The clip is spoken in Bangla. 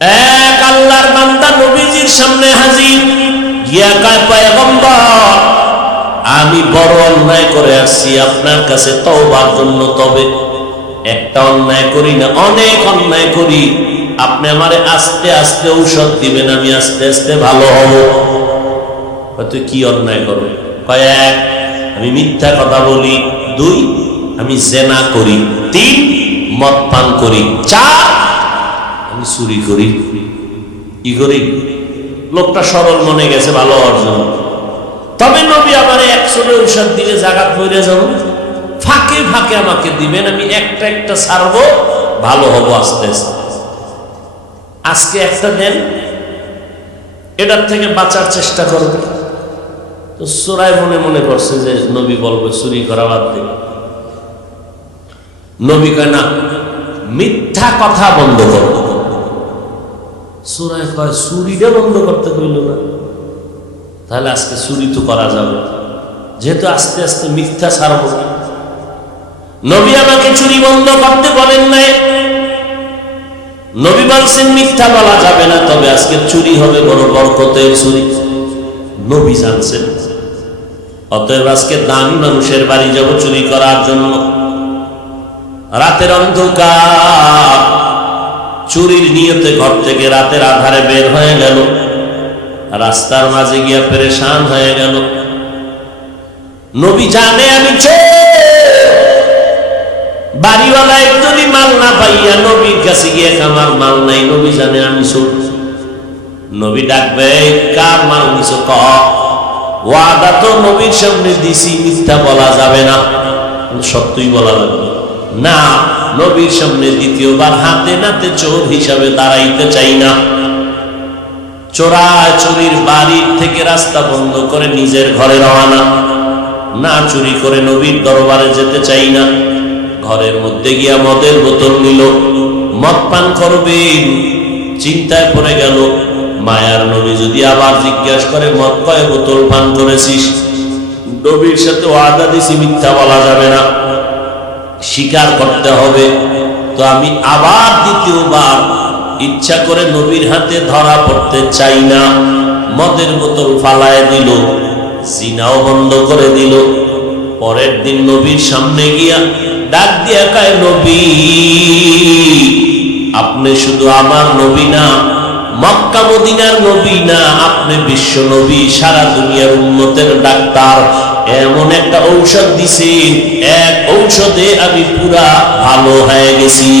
এক আল্লাহর বান্দা নবীজির সামনে হাজির, গিয়া কয়, পয়গম্বর, আমি বড় অন্যায় করে আসছি আপনার কাছে তওবার জন্য। তবে একটা অন্যায় করি না, অনেক অন্যায় করি। আপনি আমারে আস্তে আস্তে ঔষধ দিবেন, আমি আস্তে আস্তে ভালো হব। তুই কি অন্যায় করো? কয়, এক, আমি মিথ্যা কথা বলি। দুই, আমি জেনা করি। তিন, মদ পান করি। চার, আমি চুরি করি। কি করি? লোকটা সরল মনে গেছে ভালো হওয়ার জন্য। তবে নবী আমার একশোটা ঔষধ দিলে জাগাত হয়ে যাব, ফাঁকে ফাঁকে আমাকে দিবেন, আমি একটা একটা ছাড়বো, ভালো হব আস্তে আস্তে। আজকে একটা দেন, এটার থেকে বাঁচার চেষ্টা করবে। তো চোরাই মনে মনে করছে যে নবী বলবে চুরি করা বাদ দিন। নবী কয়, না, মিথ্যা কথা বন্ধ করো। চোরাই কয়, চুরিটা বন্ধ করতে কইল না, তাহলে আজকে চুরি তো করা যাবে, যেহেতু আস্তে আস্তে মিথ্যা ছাড়ব। নবী আমাকে চুরি বন্ধ করতে বলেন নাই, নবী বলছেন মিথ্যা বলা যাবে না, তবে আজকে চুরি হবে, বড় বরকতের চুরি। নবী জানছেন। অতএব আজকে দামি মানুষের বাড়ি যাব চুরি করার জন্য। রাতের অন্ধকার, চুরির নিয়তে ঘর থেকে রাতের আধারে বের হয়ে গেল, রাস্তার মাঝে গিয়া পেরেশান হয়ে গেল। নবী জানে আমি চোর। বাড়িওয়ালা একজনই মাল না পাইয়া নবীর কাছে গিয়ে, আমার মাল নাই। নবী জানে আমি চোর। নবী ডাকবে, কার মাল নিছ? ক, ওয়াদা তো নবীর সামনে দিছি, মিথ্যা বলা যাবে না, সত্যই বলা লাগবে না। নবীর সামনে দ্বিতীয়বার হাতে নাতে চোর হিসাবে দাঁড়াইতে চাই না। চোরায় চুরির বাড়ির থেকে রাস্তা বন্ধ করে নিজের ঘরে রওনা, না চুরি করে নবীর দরবারে যেতে চাই না। ঘরের মধ্যে গিয়া মদের বোতল নিল, মদ পান করবেন, চিন্তায় পড়ে গেল। মায়ার নবী যদি আবার জিজ্ঞাসা করে, মদ কয় বোতল পান করেছিস? নবীর সাথে ওয়াদা দিছি, মিথ্যা বলা যাবে না, স্বীকার করতে হবে। তো আমি আবার দ্বিতীয়বার ইচ্ছা করে নবীর হাতে ধরা পড়তে চাই না। মদের বোতল ফালায় দিল, জিনাও বন্ধ করে দিল। পরের দিন নবীর সামনে গিয়া ডাক দিয়া কয়, নবী, আপনি শুধু আমার নবী না, মক্কা মদিনার নবী না, আপনি বিশ্ব নবী, সারা দুনিয়ার উম্মতের ডাক্তার। এমন একটা ঔষধ দিছেন, এক ঔষধে আমি পুরা ভালো হয়ে গেছি।